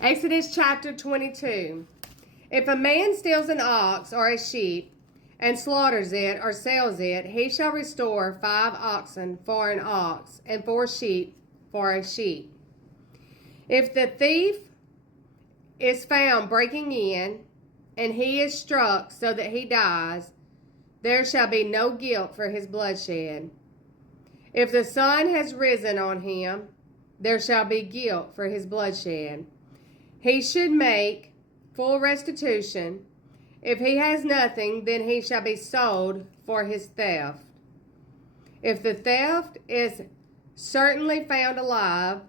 Exodus chapter 22. If a man steals an ox or a sheep and slaughters it or sells it, he shall restore 5 oxen for an ox and 4 sheep for a sheep. If the thief is found breaking in and he is struck so that he dies, there shall be no guilt for his bloodshed. If the sun has risen on him, there shall be guilt for his bloodshed. He should make full restitution. If he has nothing, then he shall be sold for his theft. If the theft is certainly found alive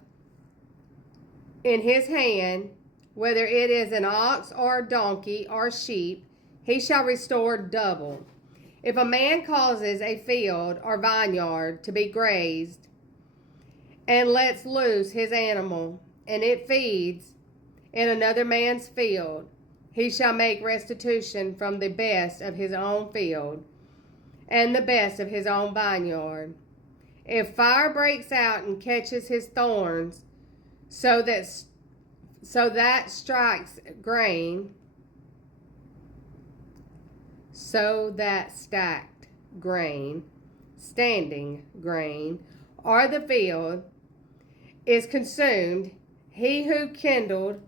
in his hand, whether it is an ox or a donkey or sheep, he shall restore double. If a man causes a field or vineyard to be grazed and lets loose his animal, and it feeds in another man's field, he shall make restitution from the best of his own field and the best of his own vineyard. If fire breaks out and catches his thorns, so that stacked grain, standing grain, or the field is consumed, he who kindled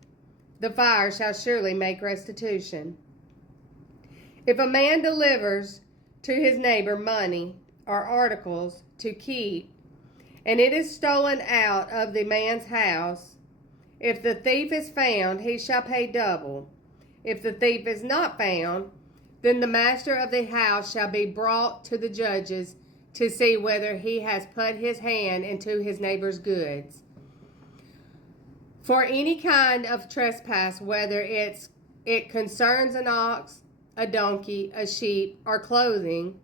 the fire shall surely make restitution. If a man delivers to his neighbor money or articles to keep, and it is stolen out of the man's house, if the thief is found, he shall pay double. If the thief is not found, then the master of the house shall be brought to the judges to see whether he has put his hand into his neighbor's goods. For any kind of trespass, whether it concerns an ox, a donkey, a sheep, or clothing,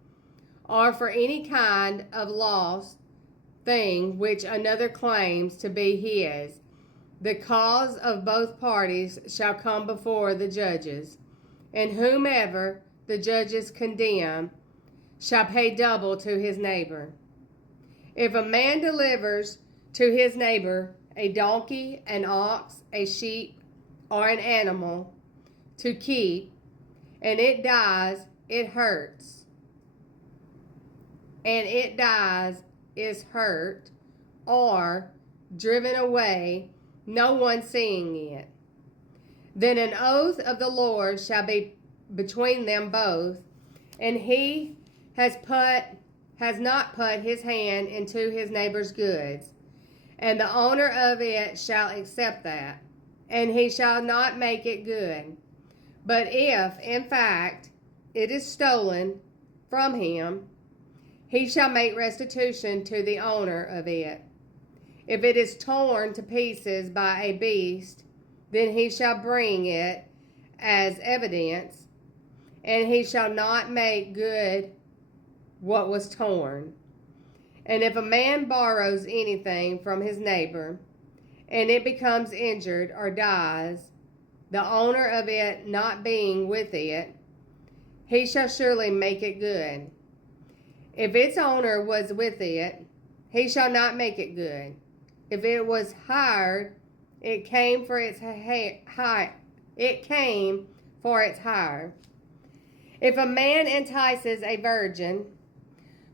or for any kind of lost thing which another claims to be his, the cause of both parties shall come before the judges, and whomever the judges condemn shall pay double to his neighbor. If a man delivers to his neighbor a donkey, an ox, a sheep, or an animal to keep, and it dies, it hurts, and it dies, is hurt, or driven away, no one seeing it, then an oath of the Lord shall be between them both, and he has not put his hand into his neighbor's goods, and the owner of it shall accept that, and he shall not make it good. But if, in fact, it is stolen from him, he shall make restitution to the owner of it. If it is torn to pieces by a beast, then he shall bring it as evidence, and he shall not make good what was torn. And if a man borrows anything from his neighbor, and it becomes injured or dies, the owner of it not being with it, he shall surely make it good. If its owner was with it, he shall not make it good. If it was hired, it came for its hire. If a man entices a virgin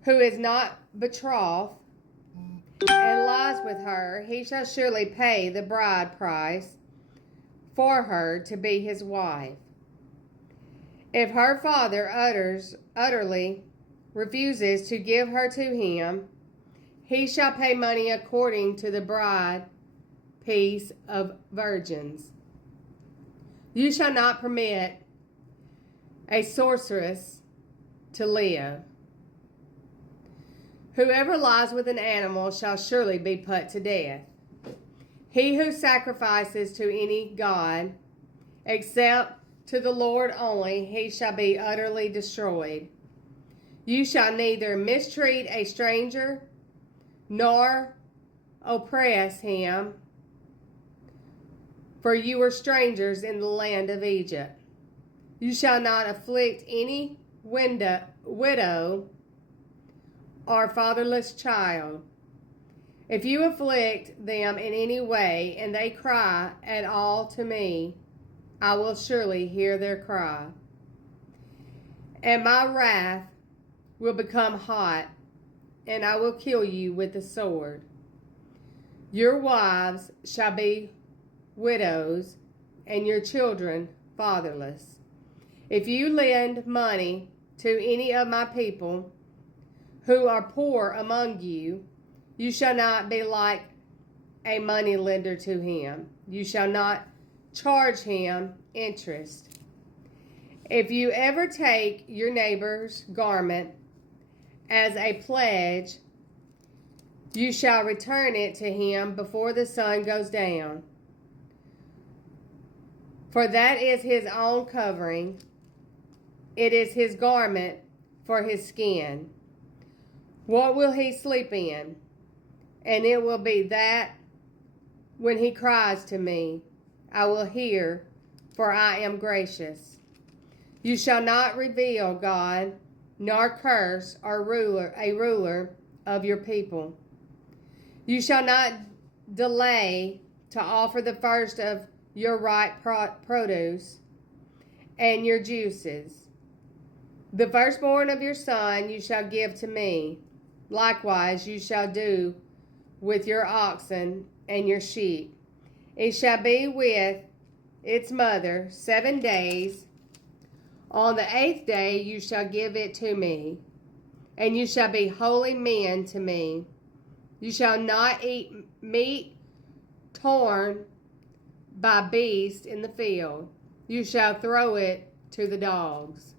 who is not betrothed and lies with her, he shall surely pay the bride price for her to be his wife. If her father utterly refuses to give her to him, he shall pay money according to the bride piece of virgins. You shall not permit a sorceress to live. Whoever lies with an animal shall surely be put to death. He who sacrifices to any god, except to the Lord only, he shall be utterly destroyed. You shall neither mistreat a stranger, nor oppress him, for you were strangers in the land of Egypt. You shall not afflict any widow or fatherless child. If you afflict them in any way, and they cry at all to me, I will surely hear their cry. And my wrath will become hot, and I will kill you with the sword. Your wives shall be widows, and your children fatherless. If you lend money to any of my people who are poor among you, you shall not be like a money lender to him. You shall not charge him interest. If you ever take your neighbor's garment as a pledge, you shall return it to him before the sun goes down. For that is his own covering. It is his garment for his skin. What will he sleep in? And it will be that when he cries to me, I will hear, for I am gracious. You shall not reveal God, nor curse a ruler of your people. You shall not delay to offer the first of your ripe produce and your juices. The firstborn of your son you shall give to me. Likewise you shall do with your oxen and your sheep. It shall be with its mother 7 days. On the 8th day you shall give it to me, and you shall be holy men to me. You shall not eat meat torn by beasts in the field. You shall throw it to the dogs.